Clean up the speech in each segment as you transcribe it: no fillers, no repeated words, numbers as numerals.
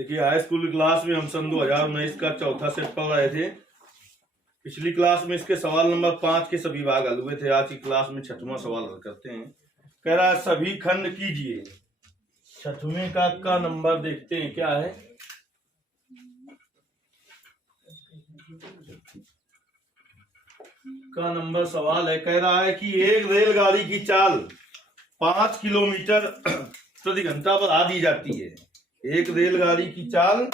देखिए high school की class में हम सन 2019 का चौथा सेट पढ़ रहे थे। पिछली क्लास में इसके सवाल नंबर 5 के सभी भाग हल हुए थे। आज की क्लास में 6वां सवाल हल करते हैं। कह रहा है सभी खंड कीजिए। 6वें का नंबर देखते हैं क्या है। का नंबर सवाल है, कह रहा है कि एक रेलगाड़ी की चाल 5 किलोमीटर प्रति घंटा बढ़ा दी जाती है। एक रेलगाड़ी की चाल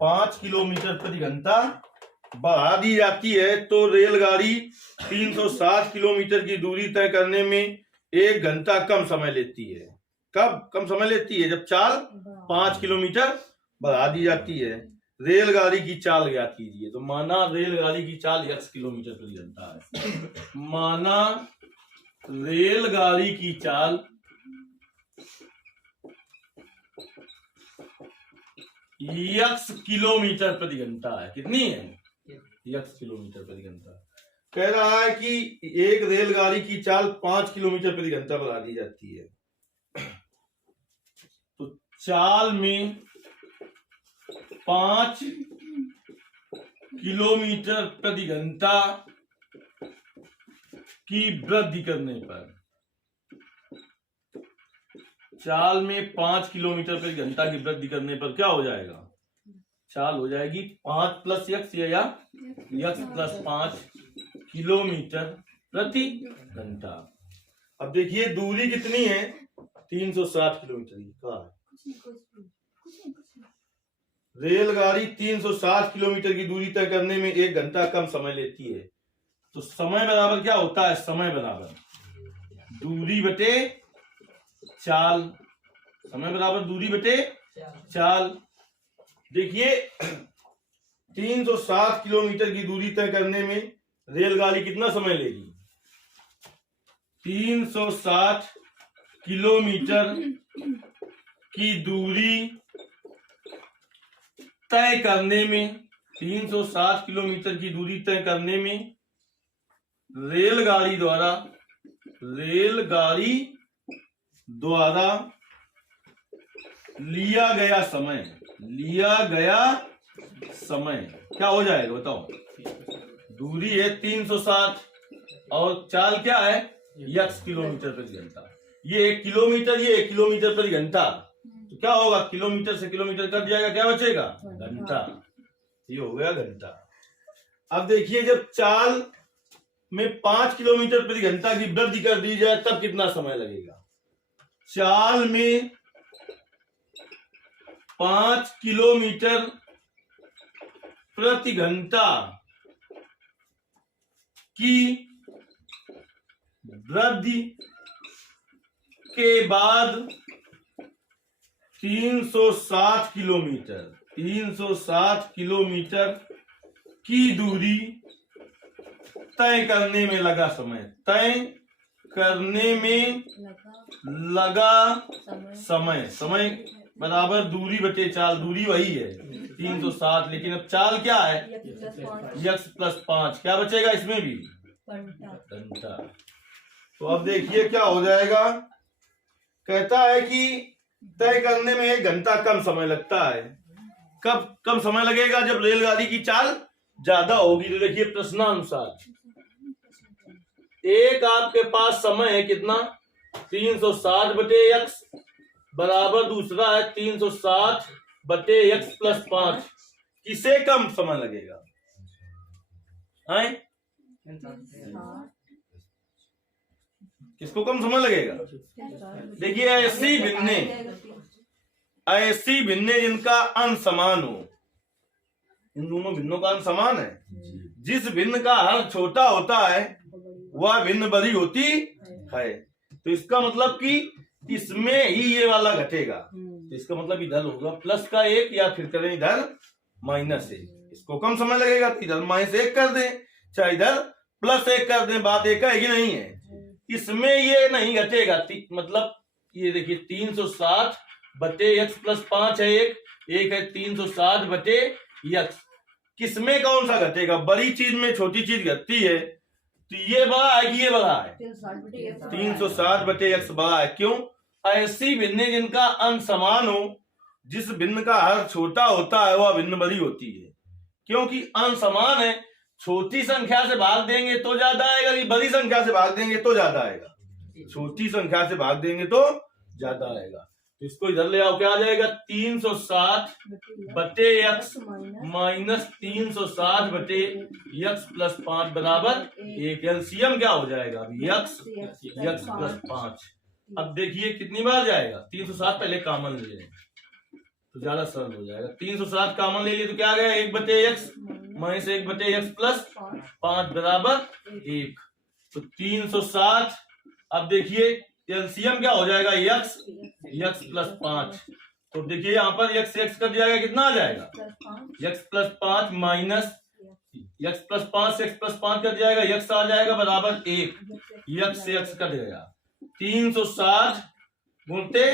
5 किलोमीटर प्रति घंटा बढ़ा दी जाती है तो रेलगाड़ी 360 किलोमीटर की दूरी तय करने में 1 घंटा कम समय लेती है। कब कम समय लेती है? जब चाल 5 किलोमीटर बढ़ा दी जाती है। रेलगाड़ी की चाल ज्ञात कीजिए। तो माना रेलगाड़ी की चाल x किलोमीटर प्रति घंटा है। माना रेलगाड़ी की चाल x किलोमीटर प्रति घंटा है। कितनी है? x किलोमीटर प्रति घंटा। कह रहा है कि एक रेलगाड़ी की चाल 5 किलोमीटर प्रति घंटा बढ़ा दी जाती है। तो चाल में 5 किलोमीटर प्रति घंटा की वृद्धि करने पर, चाल में 5 किलोमीटर प्रति घंटा की वृद्धि करने पर क्या हो जाएगा? चाल हो जाएगी 5 + x या x + 5 किलोमीटर प्रति घंटा। अब देखिए दूरी कितनी है? 360 किलोमीटर की। कहा रेलगाड़ी 360 किलोमीटर की दूरी तय करने में 1 घंटा कम समय लेती है। तो समय बराबर क्या होता है? समय बराबर दूरी बटे चाल। समय बराबर दूरी बटे चाल। देखिए 360 किलोमीटर की दूरी तय करने में रेलगाड़ी कितना समय लेगी? 360 किलोमीटर की दूरी तय करने में, 360 किलोमीटर की दूरी तय करने में रेलगाड़ी द्वारा लिया गया समय क्या हो जाएगा बताओ? दूरी है 360 और चाल क्या है? x किलोमीटर प्रति घंटा। ये 1 किलोमीटर, ये 1 किलोमीटर प्रति घंटा। तो क्या होगा? किलोमीटर से किलोमीटर कट जाएगा, क्या बचेगा? घंटा। ये हो गया घंटा। अब देखिए जब चाल में 5 किलोमीटर प्रति घंटा की वृद्धि कर दी जाए तब कितना समय लगेगा? चाल में 5 किलोमीटर प्रति घंटा की वृद्धि के बाद 360 किलोमीटर की दूरी तय करने में लगा समय। तय करने में लगा समय बराबर दूरी बटे चाल। दूरी वही है 360, लेकिन अब चाल क्या है? x + 5। क्या बचेगा इसमें भी? घंटा। तो अब देखिए क्या हो जाएगा। कहता है कि तय करने में 1 घंटा कम समय लगता है। कब कम समय लगेगा? जब रेलगाड़ी की चाल ज्यादा होगी। तो देखिए प्रश्नानुसार एक आपके पास समय है कितना? 360 बटे x बराबर दूसरा है 360 बटे x + 5। किसे कम समय लगेगा? किसको कम समय लगेगा? देखिए ऐसी भिन्ने जिनका अंश समान हो। इन दोनों भिन्नों का अंश समान है। जिस भिन्न का हर छोटा होता है वह भिन्न बड़ी होती है। तो इसका मतलब कि इसमें ही ये वाला घटेगा। तो इसका मतलब इधर होगा प्लस का 1 या फिर करें इधर -1। इसको कम समय लगेगा तो इधर -1 कर दें, चाहे इधर +1 कर दें। बात एक है कि नहीं है? इसमें ये नहीं घटेगा। मतलब ये देखिए 360 बटे x + 5 है। एक है 360 बटे x। किसमें कौन सा घटेगा? बड़ी चीज में छोटी चीज घटती है। तो ये बड़ा है कि ये बड़ा है? 360 बटे x बड़ा है। क्यों? ऐसी भिन्ने जिनका अंश समान हो जिस भिन्न का हर छोटा होता है वह भिन्न बड़ी होती है। क्योंकि अंश समान है, छोटी संख्या से भाग देंगे तो ज्यादा आएगा कि बड़ी संख्या से भाग देंगे तो ज्यादा आएगा? छोटी संख्या से भाग देंगे तो ज्यादा आएगा। तो इसको इधर ले आओ, क्या आ जाएगा? 360 बटे x माइनस 360 बटे x प्लस 5 बराबर 1। एलसीएम क्या हो जाएगा अभी? x plus 5। अब देखिए कितनी बार जाएगा? 360 पहले कॉमन ले लें तो ज्यादा सरल हो जाएगा। 360 कॉमन ले लिए तो क्या आ गया? 1 बटे x माइनस 1 बटे x प्लस 5 बराबर 1। तो 360, अब देखिए एलसीएम क्या हो जाएगा? x plus 5। तो देखिए यहाँ पर x कट जाएगा, कितना आ जाएगा? x plus 5 minus x plus 5 से x प्लस 5 कट जाएगा, x आ जाएगा बराबर 1। x से x कट गया। 360 गुणते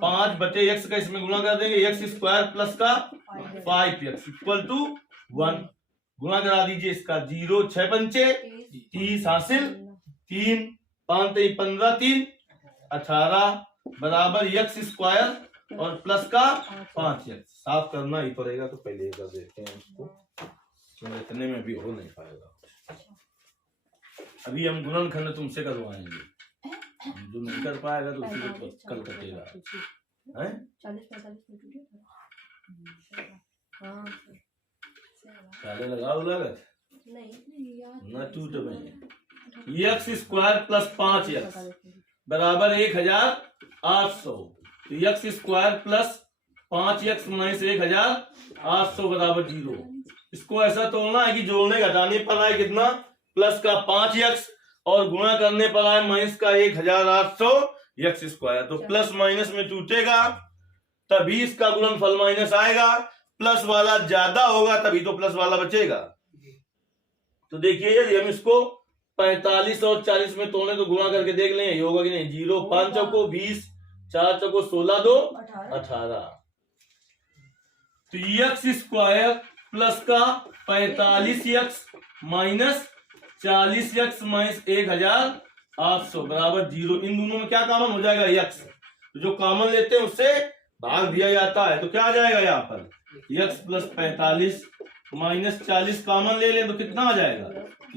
5 बटे x का इसमें गुणा कर देंगे, x स्क्वायर प्लस का 5x इक्वल टू 1। गुणा करा दीजिए इसका। 0 6 पंचे 30 हासिल, 3 5 3 15 3 18 बराबर x स्क्वायर और प्लस का 5x। साफ करना ही पड़ेगा तो पहले कर देते हैं इसको, इतने में भी हो नहीं पाएगा। अभी हम गुणनखंड तुमसे करवाएंगे, जो नहीं कर पाएगा तो उसी को कल कटेगा। 40 लगाओ लागत न टूट में। x स्क्वायर प्लस 5x बराबर 1800। तो x square plus 5x minus 1800 बराबर 0। इसको ऐसा तोड़ना है कि जोड़ने घटाने पर आए कितना? प्लस का 5x और गुणा करने पर आए माइनस का 1800 x स्क्वायर। तो प्लस माइनस में टूटेगा तभी इसका गुणनफल माइनस आएगा, प्लस वाला ज्यादा होगा तभी तो प्लस वाला बचेगा। तो देखिए यदि हम इसको 45 और 40 में तोड़े तो गुणा करके देख लें ये होगा कि नहीं। 0 5 चौको 20, 4 चौको 16, 2 18। तो x स्क्वायर प्लस का 45x माइनस 40x माइनस 1800 बराबर 0। इन दोनों में क्या कॉमन हो जाएगा? x। तो जो कॉमन लेते हैं उससे भाग दिया जाता है। तो क्या आ जाएगा यहाँ पर? x प्लस 45 माइनस 40 कॉमन ले लें तो कितना आ जाएगा?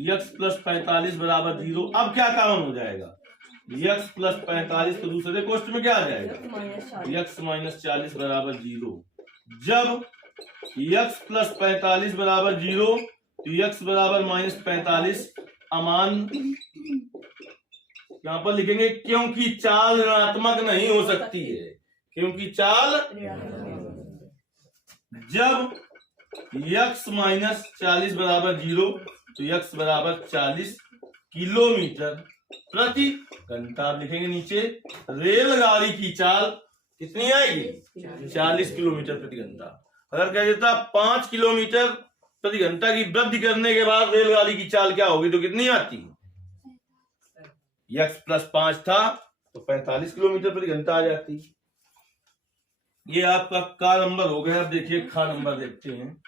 x प्लस 45 बराबर 0। अब क्या कॉमन हो जाएगा? x प्लस 45 तो दूसरे कोष्ठ में क्या आ जाएगा? x माइनस 40 बराबर 0। जब x प्लस 45 बराबर 0 तो x बराबर माइनस 45 अमान यहां पर लिखेंगे, क्योंकि चाल ऋणात्मक नहीं हो सकती है। क्योंकि चाल जब x माइनस 40 बराबर 0 तो x बराबर 40 किलोमीटर प्रति घंटा। लिखेंगे नीचे रेलगाड़ी की चाल कितनी आएगी? 40 किलोमीटर प्रति घंटा। अगर कह देता 5 किलोमीटर प्रति घंटा की वृद्धि करने के बाद रेलगाड़ी की चाल क्या होगी तो कितनी आती? x प्लस 5 था तो 45 किलोमीटर प्रति घंटा आ जाती। ये आपका का नंबर हो गया। अब देखिए खा नंबर देखते हैं।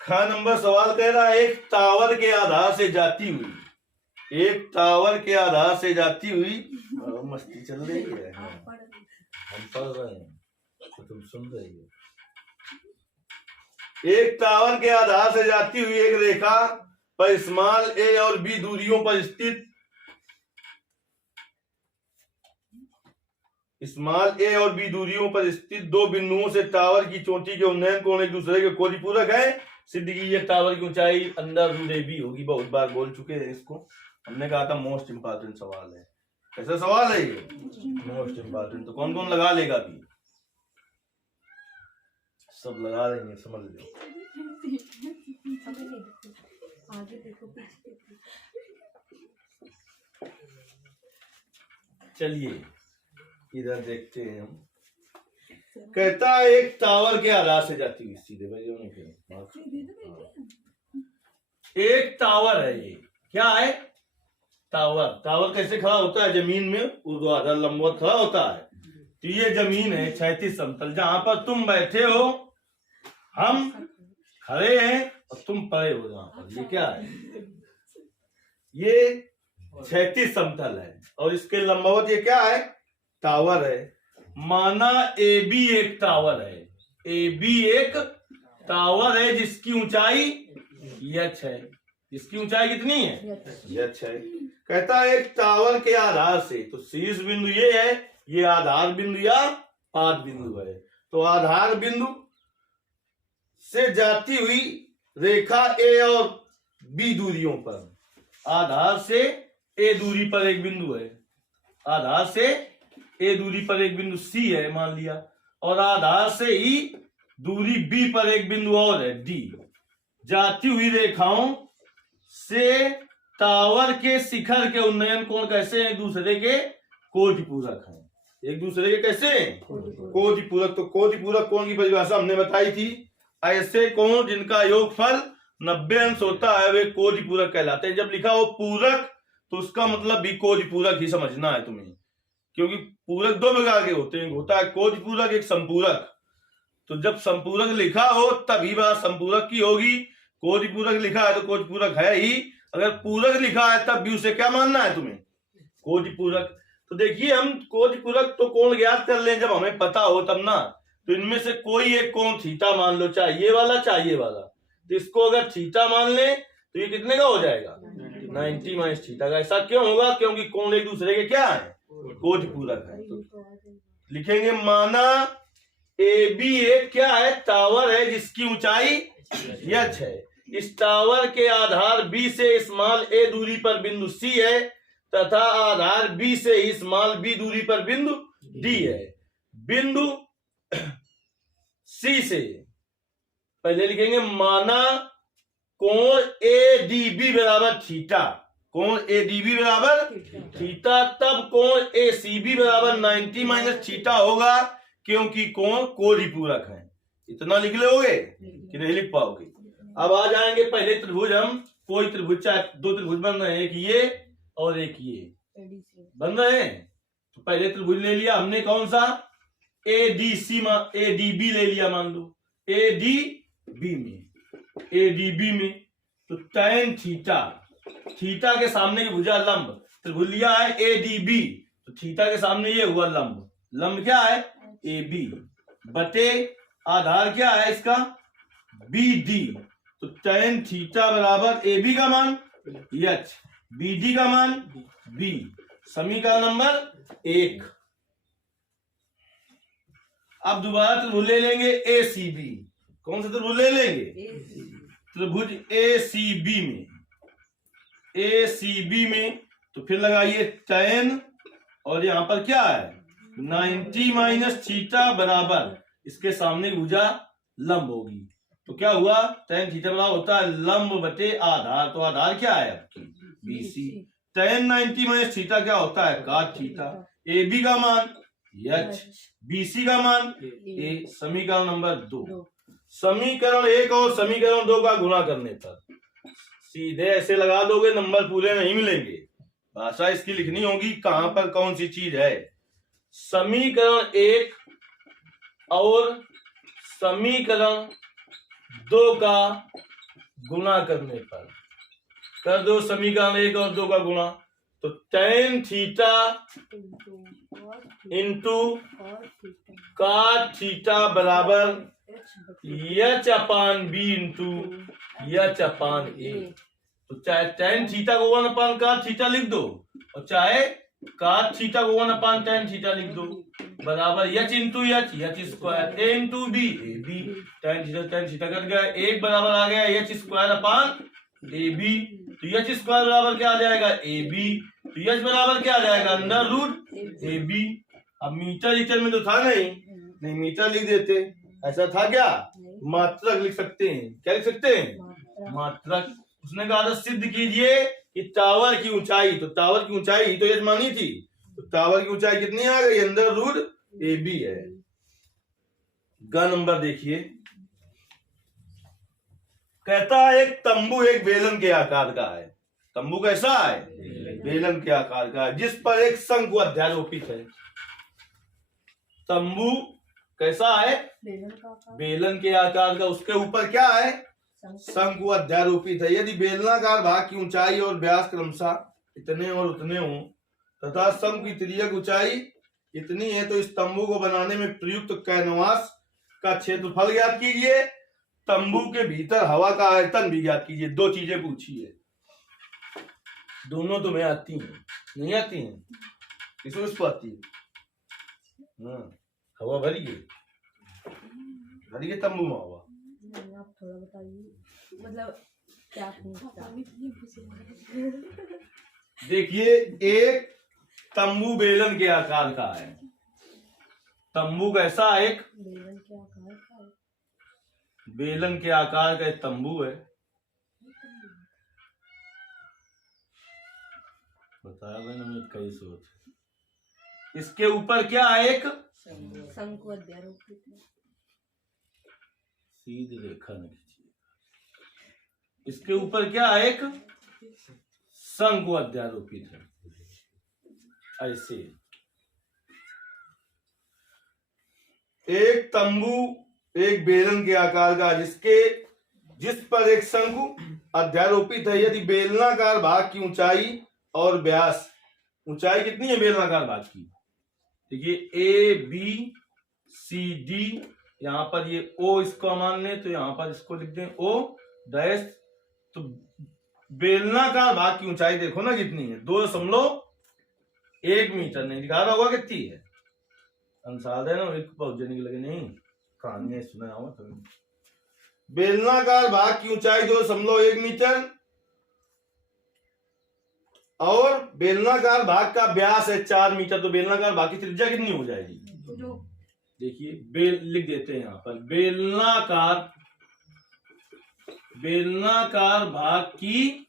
खा नंबर सवाल कह रहा है, एक टावर के आधार से जाती हुई, एक टावर के आधार से जाती हुई, मस्ती चल रही है, हम पढ़ रहे हैं तो तुम सुन रही हो। एक टावर के आधार से जाती हुई एक रेखा पर स्मॉल ए और बी दूरियों पर स्थित दो बिंदुओं से टावर की चोटी के उन्नयन कोण एक दूसरे के परिपूरक है। सिद्ध की ये टावर की ऊंचाई अंडर रूट ए बी होगी। बहुत बार बोल चुके हैं इसको, हमने कहा था मोस्ट इंपॉर्टेंट सवाल है। कैसा सवाल है ये? Most important. तो कौन कौन लगा लेगा? अभी सब लगा लेंगे, समझ लो। चलिए इधर देखते हैं हम। कहता है एक टावर के आधार से जाती हुई, सीधे भाई एक टावर है। ये क्या है? टावर। टावर कैसे खड़ा होता है? जमीन में ऊर्ध्वाधर लंबवत खड़ा होता है। तो ये जमीन है क्षैतिज समतल, जहां पर तुम बैठे हो, हम खड़े हैं और तुम पड़े हो जहां पर। ये क्या है? ये क्षैतिज समतल है और इसके लंबवत ये क्या है, टावर है। माना ए बी एक टावर है, ए बी एक टावर है जिसकी ऊंचाई h है। इसकी ऊंचाई कितनी है, h है। कहता है एक टावर के आधार से, तो शीर्ष बिंदु ये है, ये आधार बिंदु या पाद बिंदु है। तो आधार बिंदु से जाती हुई रेखा ए और बी दूरियों पर, आधार से ए दूरी पर एक बिंदु है, आधार से ए दूरी पर एक बिंदु सी है मान लिया, और आधार से ही दूरी बी पर एक बिंदु और है डी। जाती हुई रेखाओं से टावर के शिखर के उन्नयन कोण कैसे हैं, एक दूसरे के कोटि पूरक हैं। एक दूसरे के कैसे कोटि पूरक। तो कोटि पूरक कोण की परिभाषा हमने बताई थी, ऐसे कोण जिनका योगफल 90 अंश होता है वे कोटि पूरक कहलाते हैं। जब लिखा हो पूरक तो उसका मतलब भी कोटि पूरक ही समझना है तुम्हें, क्योंकि पूरक दो प्रकार के होते हैं, होता है कोटि पूरक, एक संपूरक। तो जब संपूरक लिखा हो तभी बात संपूरक की होगी। कोटि पूरक लिखा है तो कोटि पूरक है ही, अगर पूरक लिखा है तब भी उसे क्या मानना है तुम्हें, कोटि पूरक। तो देखिए हम कोटि पूरक तो कोण ज्ञात कर लें जब हमें पता हो तब ना। तो इनमें से कोई एक कोण थीटा मान लो, चाहे ये वाला चाहे ये वाला। तो इसको अगर थीटा मान ले तो ये कितने का हो जाएगा, 90 माइनस थीटा का। ऐसा क्यों होगा, क्योंकि कोण एक दूसरे के क्या है, कोटि पूरक है। तो लिखेंगे माना ए बी एक क्या है, टावर है जिसकी ऊंचाई h है। इस टावर के आधार B से स्मॉल a दूरी पर बिंदु C है तथा आधार B से स्मॉल b दूरी पर बिंदु D है। बिंदु C से पहले लिखेंगे माना कोण ADB बराबर थीटा, कोण ADB बराबर थीटा, तब कोण ACB बराबर 90 माइनस थीटा होगा, क्योंकि कोण कोटि पूरक है। इतना लिख लोगे कि नहीं लिख पाओगे। अब आ जाएंगे पहले त्रिभुज, हम कोई त्रिभुज, चाहे दो त्रिभुज बन रहे हैं, एक ये और एक ये बन रहे हैं। तो पहले त्रिभुज ले लिया हमने कौन सा, ADB ले लिया मान लो, ADB में तो tan थीटा, थीटा के सामने की भुजा लंब, त्रिभुज लिया है ADB, तो थीटा के सामने ये हुआ लंब, लंब क्या है AB बटे आधार क्या है इसका BD। तो tan थीटा बराबर AB का मान h, BD का मान B। समीकरण नंबर 1। अब दोबारा त्रिभुज ले लेंगे ACB। कौन सा त्रिभुज ले लेंगे, त्रिभुज ACB में तो फिर लगाइए tan, और यहां पर क्या है 90 माइनस थीटा बराबर इसके सामने भुजा लंब होगी। तो क्या हुआ, tan थीटा बराबर होता है लंब बटे आधार, तो आधार क्या है आपकी BC। tan 90 माइनस थीटा क्या होता है cot थीटा। AB का मान h, BC का मान A। समीकरण नंबर 2। समीकरण 1 और समीकरण 2 का गुणा करने पर सीधे ऐसे लगा दोगे, नंबर पूरे नहीं मिलेंगे। भाषा इसकी लिखनी होगी कहां पर कौन सी चीज है। समीकरण 1 और समीकरण 2 का गुणा करने पर कर दो, समीकरण 1 और 2 का गुणा, तो tan theta into cot theta बराबर h upon b into h upon a। तो चाहे tan थीटा को 1 अपान cot थीटा लिख दो, और चाहे cot थीटा को 1 अपान tan थीटा लिख दो, बराबर h into h square a into b b। tan theta cut गया, एक बराबर आ गया h स्क्वायर अपान ab। तो h स्क्वायर बराबर क्या आ जाएगा ab, तो h बराबर क्या आ जाएगा अंडर रूट ab। अब मीटर लीटर में तो था नहीं मीटर लिख देते, ऐसा था क्या, मात्रक लिख सकते हैं। क्या लिख सकते हैं, मात्रक। उसने कहा था सिद्ध कीजिए कि टावर की ऊंचाई, तो टावर की ऊंचाई तो h मानी थी, तो टावर की ऊंचाई कितनी आ गई, अंडर रूट AB है। ग नंबर देखिए, कहता है एक तंबू एक बेलन के आकार का है। तंबू कैसा है, बेलन के आकार का है, जिस पर एक शंकु अध्यारोपित है। तंबू कैसा है, बेलन के आकार का, उसके ऊपर क्या है, शंकु अध्यारोपित है। यदि बेलनाकार भाग की ऊंचाई और व्यास क्रमशः इतने और उतने हों तथा शंकु की तिर्यक ऊंचाई इतनी है तो इस तंबू को बनाने में प्रयुक्त कैनवास का क्षेत्रफल ज्ञात कीजिए, तंबू के भीतर हवा का आयतन भी ज्ञात कीजिए। 2 चीजें पूछी है, दोनों तुम्हें आती हैं? नहीं आती हैं? किसको आती है? हाँ, हवा भरी है तंबू में हवा। आप थोड़ा बताइए, मतलब क्या पूछता? देखिए, एक तंबू बेलन के आकार का है। तंबू कैसा? एक बेलन के आकार का है। बेलन के आकार का एक तंबू है। बताया मैंने, मैं कई सोच। इसके ऊपर क्या है? एक शंकु अध्यारोपित है। सीधी रेखा न खींचिए। इसके ऊपर क्या है? एक शंकु अध्यारोपित है। ऐसे एक तंबू एक बेलन के आकार का जिस पर एक शंकु अध्यारोपित है। यदि बेलनाकार भाग की ऊंचाई और व्यास, ऊंचाई कितनी है बेलनाकार भाग की? देखिए ए बी सी डी, यहां पर ये ओ इसको मान लें तो यहां पर इसको लिख दें ओ डैश। तो बेलनाकार भाग की ऊंचाई देखो ना कितनी है, 2.1 मीटर। नहीं दिखा रहा होगा कितनी है? अनुसार है ना, एक पहुंचने के लगे नहीं, कहानी सुना होगा तो। बेलनाकार भाग की ऊंचाई 2.1 मीटर और बेलनाकार भाग का व्यास है 4 मीटर। तो बेलनाकार भाग की त्रिज्या कितनी हो जाएगी? देखिए लिख देते हैं यहां पर, बेलनाकार भाग की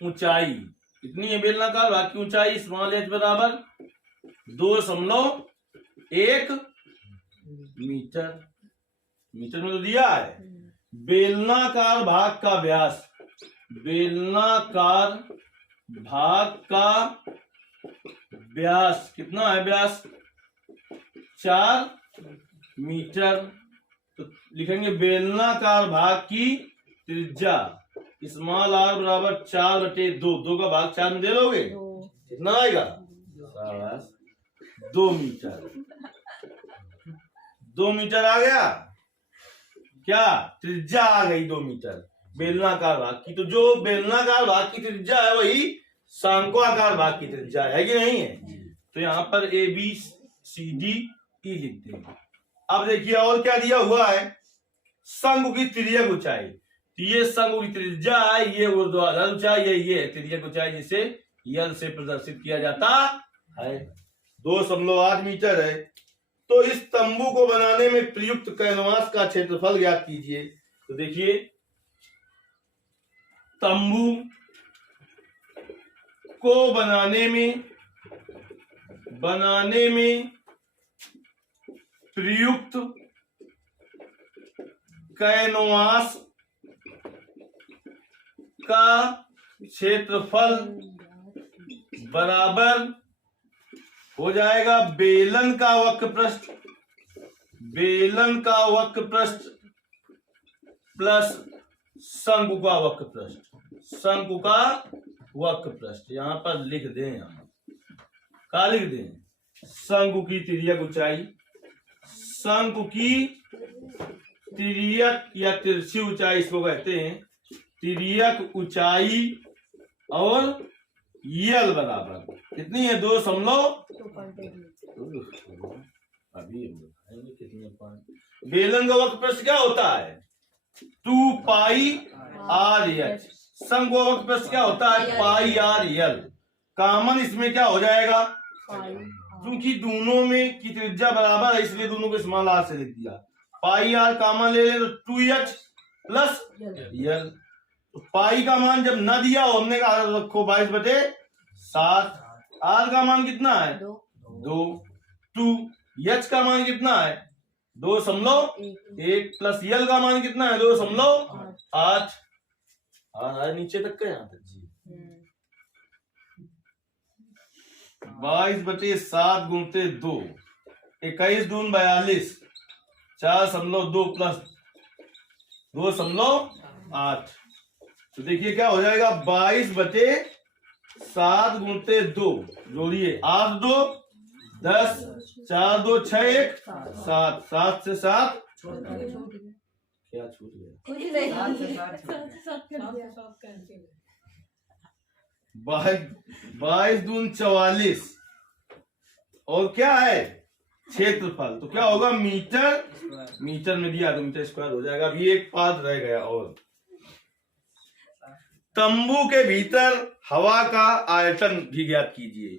ऊंचाई कितनी है? बेलनाकार भाग की ऊंचाई स्मॉल h बराबर 2.1 मीटर। मीटर में तो दिया है। बेलनाकार भाग का व्यास, बेलनाकार भाग का व्यास कितना है? व्यास 4 मीटर। तो लिखेंगे बेलनाकार भाग की त्रिज्या स्मॉल r बराबर 4/2। 2 का भाग 4 में दे लोगे, कितना आएगा? 2 मीटर। 2 मीटर आ गया क्या? त्रिज्या आ गई 2 मीटर बेलनाकार भाग की। तो जो बेलनाकार भाग की त्रिज्या है वही शंक्वाकार भाग की त्रिज्या है कि नहीं है? तो यहाँ पर A B C D E लिखते हैं। अब देखिए और क्या दिया हुआ है? शंकु की तिर्यक ऊंचाई। तो ये शंकु की त्रिज्या है, ये ऊर्ध्वाधर ऊंचाई है, ये तिर्यक ऊंचाई जिसे यल से प्रदर्शित किया जाता है। 2.8 मीटर है। तो इस तंबू को बनाने में प्रयुक्त कैनवास का क्षेत्रफल ज्ञात कीजिए। तो देखिए तंबू को बनाने में प्रयुक्त कैनवास का क्षेत्रफल बराबर हो जाएगा बेलन का वक्र पृष्ठ प्लस शंकु का वक्र पृष्ठ। यहां पर लिख दें, यहां क्या लिख दें? शंकु की तिर्यक ऊंचाई, शंकु की तिर्यक या तिरछी ऊंचाई इसको कहते हैं। तिर्यक ऊंचाई और यल बराबर कितनी है? 2 अभी कितने पॉइंट। बेलन का वक्र पृष्ठ क्या होता है? 2 पाई आर एच। शंकु का वक्र पृष्ठ क्या होता है? पाई आर यल। कॉमन इसमें क्या हो जाएगा? क्योंकि दोनों में की त्रिज्या बराबर है इसलिए दोनों को स्मॉल आर से लिख दिया। पाई आर कॉमन ले लें तो 2h प्लस यल। तो पाई का मान जब न दिया हो हमने कहा रखो 22/7। आर का मान कितना है? 2। 2 एच का मान कितना है? 2.1 प्लस यल का मान कितना है? 2.8। नीचे तक का यहाँ तक 22/7 गुणते 2, 21 दून 42, 4.2 प्लस 2.8। तो देखिए क्या हो जाएगा? 22/7 7 गुणते 2 जोड़िए 8 2 10 4 2 6 1 7 7 से 7 क्या छूट गया? कुछ नहीं। 22 दून 44 और क्या है क्षेत्रफल, तो क्या होगा मीटर में दिया तो मीटर स्क्वायर हो जाएगा। अभी एक पाठ रह गया और तंबू के भीतर हवा का आयतन भी ज्ञात कीजिए।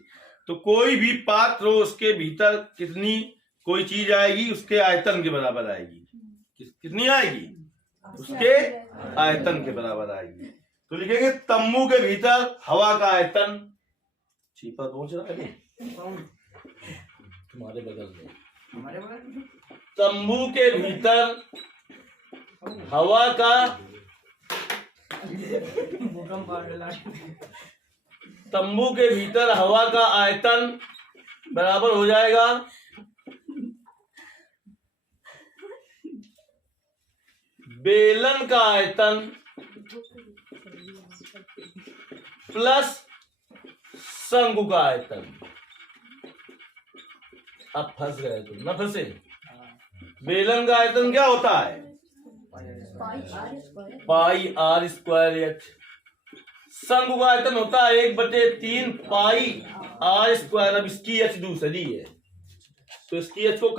तो कोई भी पात्र हो उसके भीतर कितनी कोई चीज आएगी उसके आयतन के बराबर आएगी। कितनी आएगी? उसके आयतन के बराबर आएगी। तो लिखेंगे तंबू के भीतर हवा का आयतन, छिपा पहुंच रहा है तुम्हारे बगल में, तंबू के भीतर हवा का तंबू के भीतर हवा का आयतन बराबर हो जाएगा बेलन का आयतन प्लस शंकु का आयतन। अब फंस गए तुम, ना फंसे। बेलन का आयतन क्या होता है? पाई आर स्क्वायर एच। शंकु का आयतन होता है 1/3 पाई आर स्क्वायर। अब इसकी एच दूसरी है तो इसकी एच को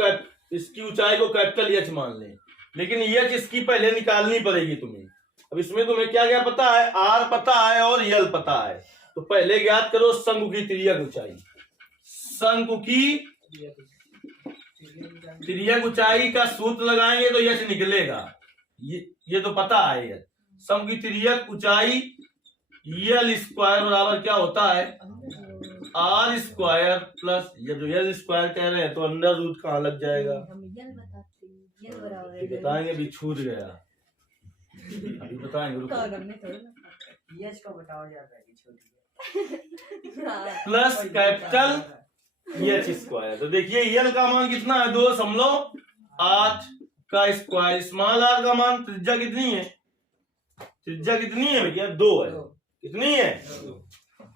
इसकी ऊंचाई को कैपिटल एच मान लें, लेकिन एच इसकी पहले निकालनी पड़ेगी तुम्हें। अब इसमें तुम्हें क्या क्या पता है? आर पता है और यल पता है। तो पहले ज्ञात करो शंकु की तिर्यक ऊंचाई। शंकु की तिर्यक ऊंचाई का सूत्र लगाएंगे तो यश निकलेगा। ये तो पता है। ये शंकु की तिर्यक ऊंचाई यल स्क्वायर बराबर क्या होता है? आर स्क्वायर प्लस ये जो यल स्क्वायर कह रहे हैं तो अंडर रूट कहाँ लग जाएगा? बताएंगे, भी छूट गया। अभी बताएंगे प्लस कैपिटल एच स्क्वायर। तो देखिए यल का मान कितना है? 2.8 का स्क्वायर। स्मॉल आर का मान त्रिज्या कितनी है? त्रिज्या कितनी है भैया? 2 है। कितनी है?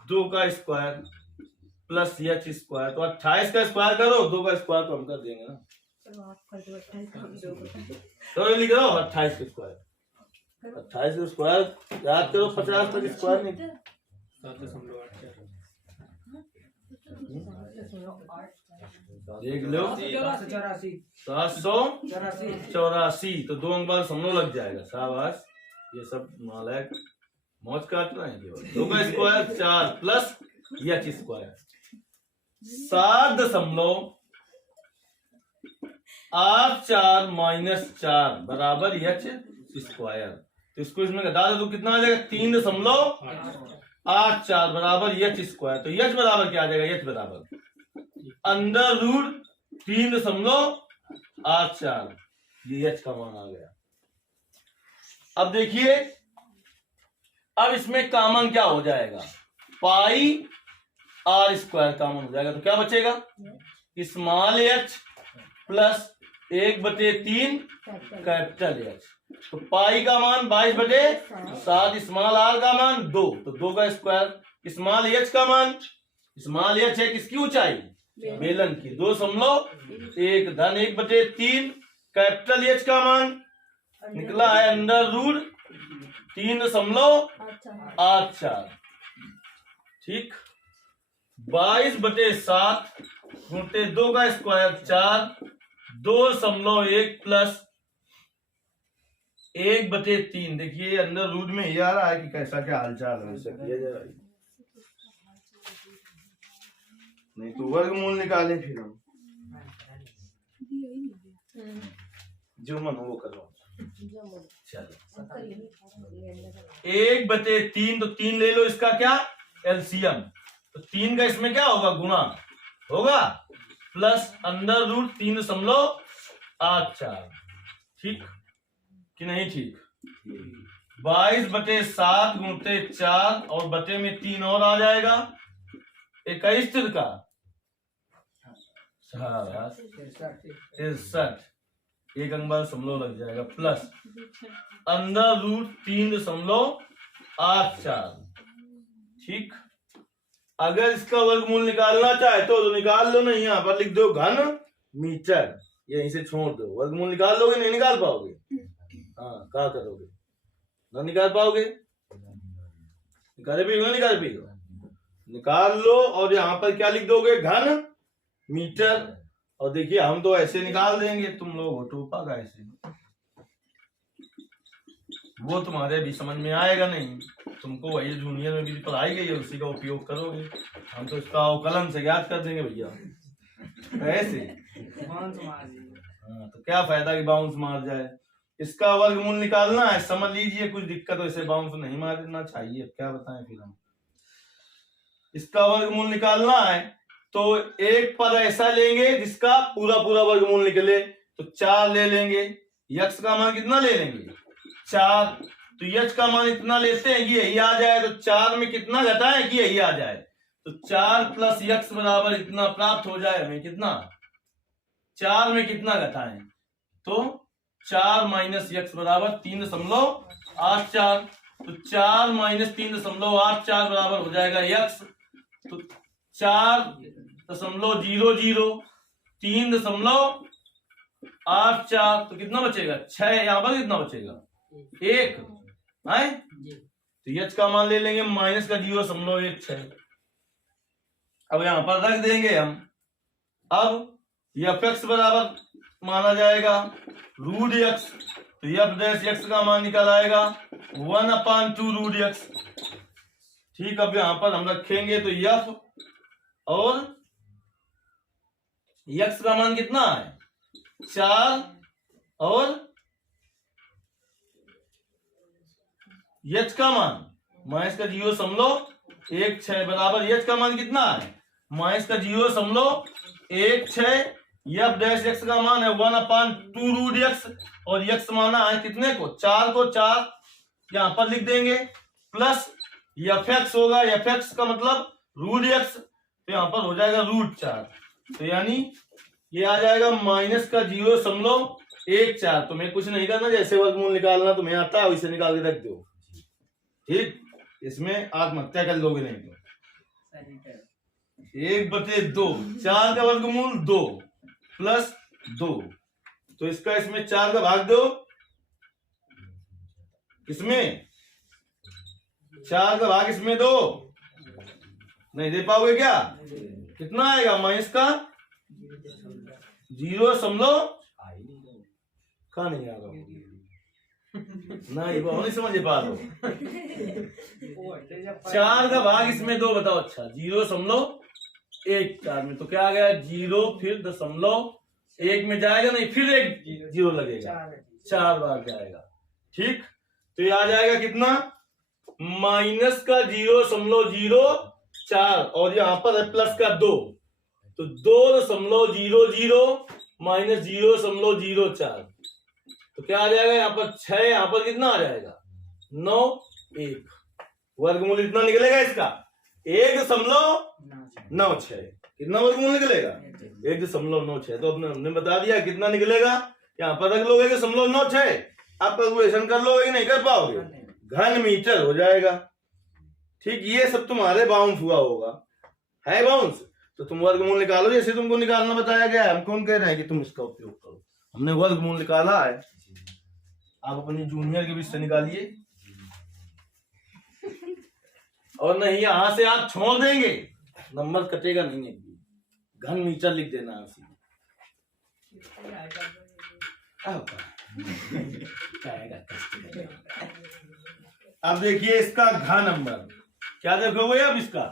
2 का स्क्वायर प्लस एच स्क्वायर। तो 28 का स्क्वायर करो, 2 का स्क्वायर तो हम कर देंगे ना। तो लिख दो 28 का स्क्वायर। 28 का स्क्वायर याद करो, 50 तक स्क्वायर नहीं। देख लो 784। तो 2 अंक बाद समझो लग जाएगा। शाबाश, ये सब नालायक मौज काट रहे हैं। 2 का square 4 plus H square 7.84 minus 4 बराबर एच स्क्वायर। तो इसको इसमें घटा दो तो कितना आ जाएगा? 3.84 बराबर एच स्क्वायर। तो एच बराबर क्या आ जाएगा? एच बराबर अंडर रूट 3.84। ये एच का मान आ गया। अब देखिए, अब इसमें कॉमन क्या हो जाएगा? पाई आर स्क्वायर कॉमन हो जाएगा। तो क्या बचेगा? Small H plus 1/3 capital H. तो पाई का मान 22/7, स्मॉल आर का मान 2, तो 2 का स्क्वायर। स्मॉल एच का मान, स्मॉल एच है किसकी ऊंचाई? बेलन की। 2.1 धन 1/3 कैपिटल एच का मान निकला है अंडर रूट 3.84। ठीक। 22/7 गुणते 2 का स्क्वायर 4, 2.1 प्लस 1/3। देखिए अंदर रूट में ये आ रहा है कि कैसा क्या हालचाल है, इसे किया जाए। नहीं तो वर्गमूल निकालें फिर हम। जो मन हो वो करो। चलो 1/3 तो 3 ले लो, इसका क्या? एलसीएम। तो 3 का इसमें क्या होगा? गुणा होगा प्लस अंडर रूट 3.84। ठीक कि नहीं? ठीक। 22/7 गुणते 4 और बटे में 3 और आ जाएगा 21 का 63। एक अंक बाद समलो लग जाएगा प्लस अंडर रूट 3.84। ठीक। अगर इसका वर्गमूल निकालना चाहते हो तो निकाल लो, नहीं यहाँ पर लिख दो घन मीटर, यहीं से छोड़ दो। वर्गमूल निकाल लोगे, नहीं निकाल पाओगे? हाँ, क्या करोगे? ना निकाल पाओगे? निकाले भी ना निकाल भी निकाल लो, और यहाँ पर क्या लिख दोगे? घन मीटर। और देखिए हम तो ऐसे निकाल देंगे, तुम लोग हो टोपा का ऐसे, वो तुम्हारे भी समझ में आएगा नहीं। तुमको वही जूनियर में भी पढ़ाई गई है, उसी का उपयोग करोगे। हम तो इसका अवकलन से ज्ञात कर देंगे भैया ऐसे। हाँ, तो क्या फायदा कि बाउंस मार जाए। इसका वर्गमूल निकालना है, समझ लीजिए, कुछ दिक्कत हो ऐसे बाउंस नहीं मारना चाहिए। क्या बताएं फिर हम। इसका वर्गमूल निकालना है तो एक पद ऐसा लेंगे जिसका पूरा पूरा वर्गमूल निकले, तो 4 ले लेंगे। यक्स का मान कितना ले लेंगे? 4। तो यक्स का मान इतना लेते हैं कि यही आ जाए, तो 4 में कितना घटाएं कि यही आ जाए, तो 4 प्लस यक्स बराबर इतना प्राप्त हो जाए हमें। कितना? 4 में कितना घटाएं, तो 4 माइनस यक्स बराबर 3.84। तो 4 माइनस 3.84 बराबर हो जाएगा यक्स। तो 4.00 3.84, तो कितना बचेगा? 6। यहाँ पर कितना बचेगा? 1 है। तो यक्स का मान ले लेंगे माइनस का 0.16। अब यहाँ पर रख देंगे हम। अब एफ एक्स बराबर माना जाएगा रूट एक्स, तो एफ डैश एक्स का मान निकल आएगा 1/2 रूट एक्स। ठीक, अब यहां पर हम रखेंगे तो एफ और एक्स का मान कितना है? 4, और एच का मान माइनस का 0.16 बराबर एच का मान कितना है? माइनस का 0.16। एफ डैश एक्स का मान है 1/2 रूट एक्स, और एक्स माना है कितने को? 4 को। 4 यहां पर लिख देंगे, प्लस एफ एक्स होगा, एफ एक्स का मतलब रूट एक्स, तो यहां पर हो जाएगा √4। तो यानी ये आ जाएगा माइनस का 0.14। तुम्हें कुछ नहीं करना, जैसे वर्गमूल निकालना तुम्हें आता है वैसे निकाल के रख दो। ठीक, इसमें आत्महत्या कर लोगे नहीं तो। 1/2, 4 का वर्गमूल 2 प्लस 2, तो इसका इसमें 4 का भाग दो, इसमें 4 का भाग इसमें दो, नहीं दे पाओगे क्या? कितना आएगा? माइनस का 0. कहा नहीं आ रहा नहीं, वो नहीं समझ पा रहा। 4 का भाग इसमें 2, बताओ। अच्छा, 0.14 में तो क्या आ गया? 0 फिर 0.1 में जाएगा, नहीं फिर एक 0 लगेगा, 4 बार जाएगा। ठीक, तो ये आ जाएगा कितना? माइनस का 0.04, और यहाँ पर है प्लस का 2, तो 2.00 माइनस 0.04, तो क्या आ जाएगा? यहाँ पर 6, यहाँ पर कितना आ जाएगा? 9, 1। वर्गमूल इतना निकलेगा इसका 1.96। कितना वर्गमूल निकलेगा? 1.96। तो हमने बता दिया कितना निकलेगा। यहाँ पर रख लोगे 0.96, आप कैलकुलेशन कर लोगे कि नहीं कर पाओगे? घन मीटर हो जाएगा। ठीक, ये सब तुम्हारे बाउंस हुआ होगा, है बाउंस, तो तुम वर्गमूल निकालो जैसे तुमको निकालना बताया गया है। हम कौन कह रहे हैं कि तुम इसका उपयोग करो? हमने वर्गमूल निकाला है, आप अपनी जूनियर के बीच से निकालिए, और नहीं यहां से आप छोड़ देंगे नंबर कटेगा नहीं। घन मीटर लिख देना है उसी। अब देखिए इसका घन नंबर क्या देखोगे? अब इसका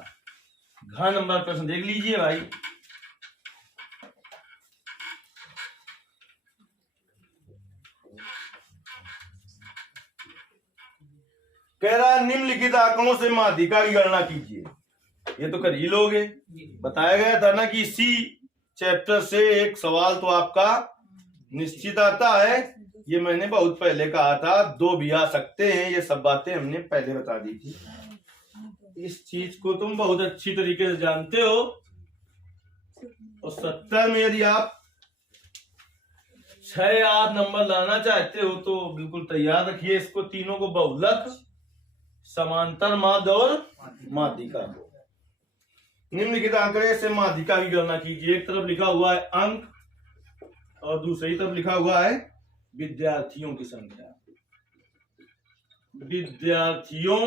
घन नंबर प्रश्न देख लीजिए भाई। कह रहा है निम्नलिखित आंकड़ों से माध्यिका की गणना कीजिए। ये तो कर ही लोगे, बताया गया था ना कि इसी चैप्टर से एक सवाल तो आपका निश्चित आता है। ये मैंने बहुत पहले कहा था, 2 भी आ सकते हैं, ये सब बातें हमने पहले बता दी थी। इस चीज को तुम बहुत अच्छी तरीके से जानते हो। और 70 में यदि आप 6-8 नंबर लाना चाहते हो तो बिल्कुल तैयार रखिए इसको, तीनों को, बहुलक, समांतर माध्य और माध्यिका को। निम्नलिखित आंकड़े से माध्यिका की गणना कीजिए। एक तरफ लिखा हुआ है अंक और दूसरी तरफ लिखा हुआ है विद्यार्थियों की संख्या। विद्यार्थियों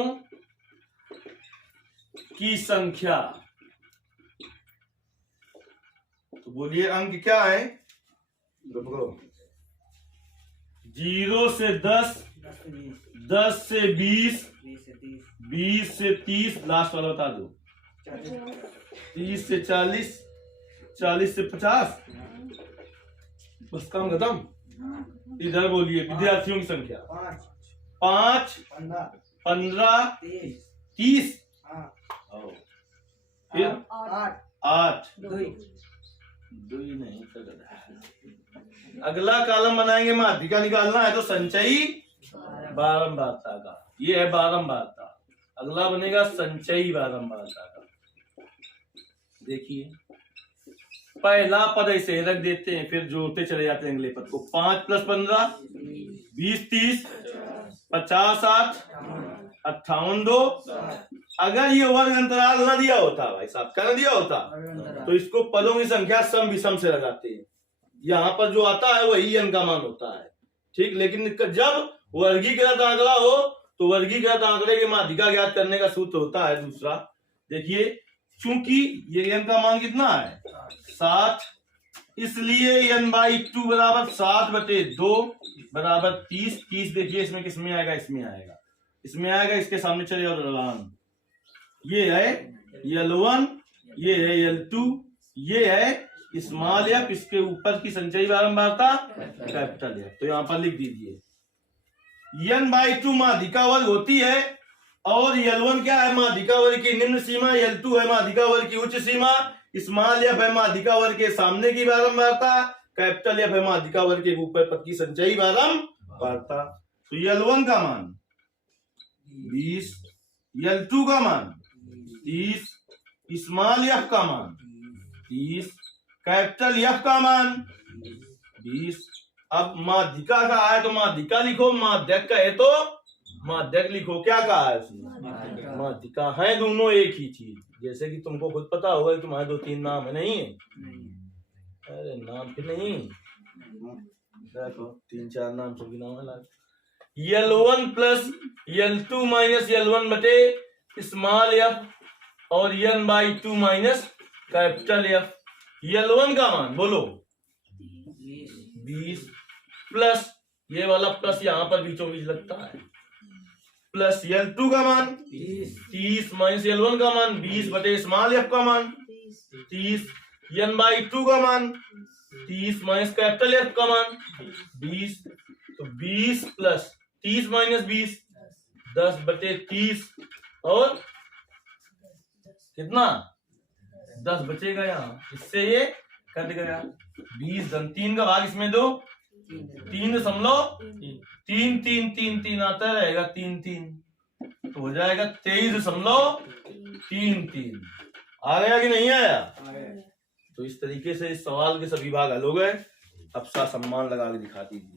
की संख्या, तो बोलिए अंक क्या है? 0 से 10, 10 से 20, 20 से 30, लास्ट वाला बता दो। 30 से 40, 40 से 50, बस काम खत्म। इधर बोलिए विद्यार्थियों की संख्या। 5, 15, 30, फिर 8, 2 नहीं। अगला कॉलम बनाएंगे, माध्यिका निकालना है तो संचयी बारंबारता का। ये है बारंबारता। अगला बनेगा संचयी बारंबारता का। देखिए पहला पद ऐसे रख देते हैं, फिर जोड़ते चले जाते हैं अगले पद को। 5 + 15, 20, 30, 50, 60, 58, 2। अगर ये वर्ग अंतराल न दिया होता, भाई साहब क्या न दिया होता, तो इसको पदों की संख्या सम विषम से लगाते हैं। यहाँ पर जो आता है वही n का मान होता है, ठीक। लेकिन जब वर्गीकृत आंकड़ा हो तो वर्गीकृत आंकड़े के माध्यिका ज्ञात करने का सूत्र होता है दूसरा। देखिए चूंकि ये n का मान कितना है 60, इसलिए n/2 बराबर 7/2 बराबर 30। 30 देखिए इसमें किसमें आएगा, इसमें आएगा, इसमें आएगा, इसके सामने चले जाओ ढलान। ये है L1, ये है L2, ये है स्मॉल एफ, इसके ऊपर की संचयी बारंबारता कैपिटल एफ। तो यहां पर लिख दीजिए n/2 माध्यिका वर्ग होती है, और L1 क्या है, माध्यिका वर्ग की निम्न सीमा, L2 है माध्यिका वर्ग की उच्च सीमा, स्मॉल एफ है माध्यिका वर्ग के सामने की बारंबारता, कैपिटल एफ है माध्यिका वर्ग के ऊपर पद की संचयी बारंबारता। तो L1 का मान 20, L2 का मान 30, स्मॉल एफ का मान 30, कैपिटल एफ का मान 20। अब माध्यिका का है तो माध्यिका लिखो, माध्यक का है तो माध्यक लिखो। क्या कहा है उसने, माध्यिका है दोनों एक ही चीज। जैसे कि तुमको खुद पता होगा कि तुम्हारे 2-3 नाम है, नहीं है? अरे नाम फिर नहीं, देखो 3-4 नाम सभी नाम है। L1 + L2 - L1 बटे स्मॉल एफ और n/2 minus capital F. L1 का मान बोलो 20 प्लस ये वाला प्लस यहाँ पर बीचों बीच लगता है, प्लस L2 का मान 30 माइनस L1 का मान 20 बटे स्मॉल एफ का मान 30, n/2 का मान 30 माइनस कैपिटल एफ का मान 20। तो 20 प्लस 30 माइनस 20 10 बटे 30, और कितना 10 बचेगा यहाँ, इससे ये कट गया। 20 धन 3 का भाग इसमें दो, 3.3 आता रहेगा, 3 तो हो जाएगा 23.33। आ गया कि नहीं आया? तो इस तरीके से इस सवाल के सभी भाग हल हो गए। अब सा सम्मान लगा के दिखा दीजिए।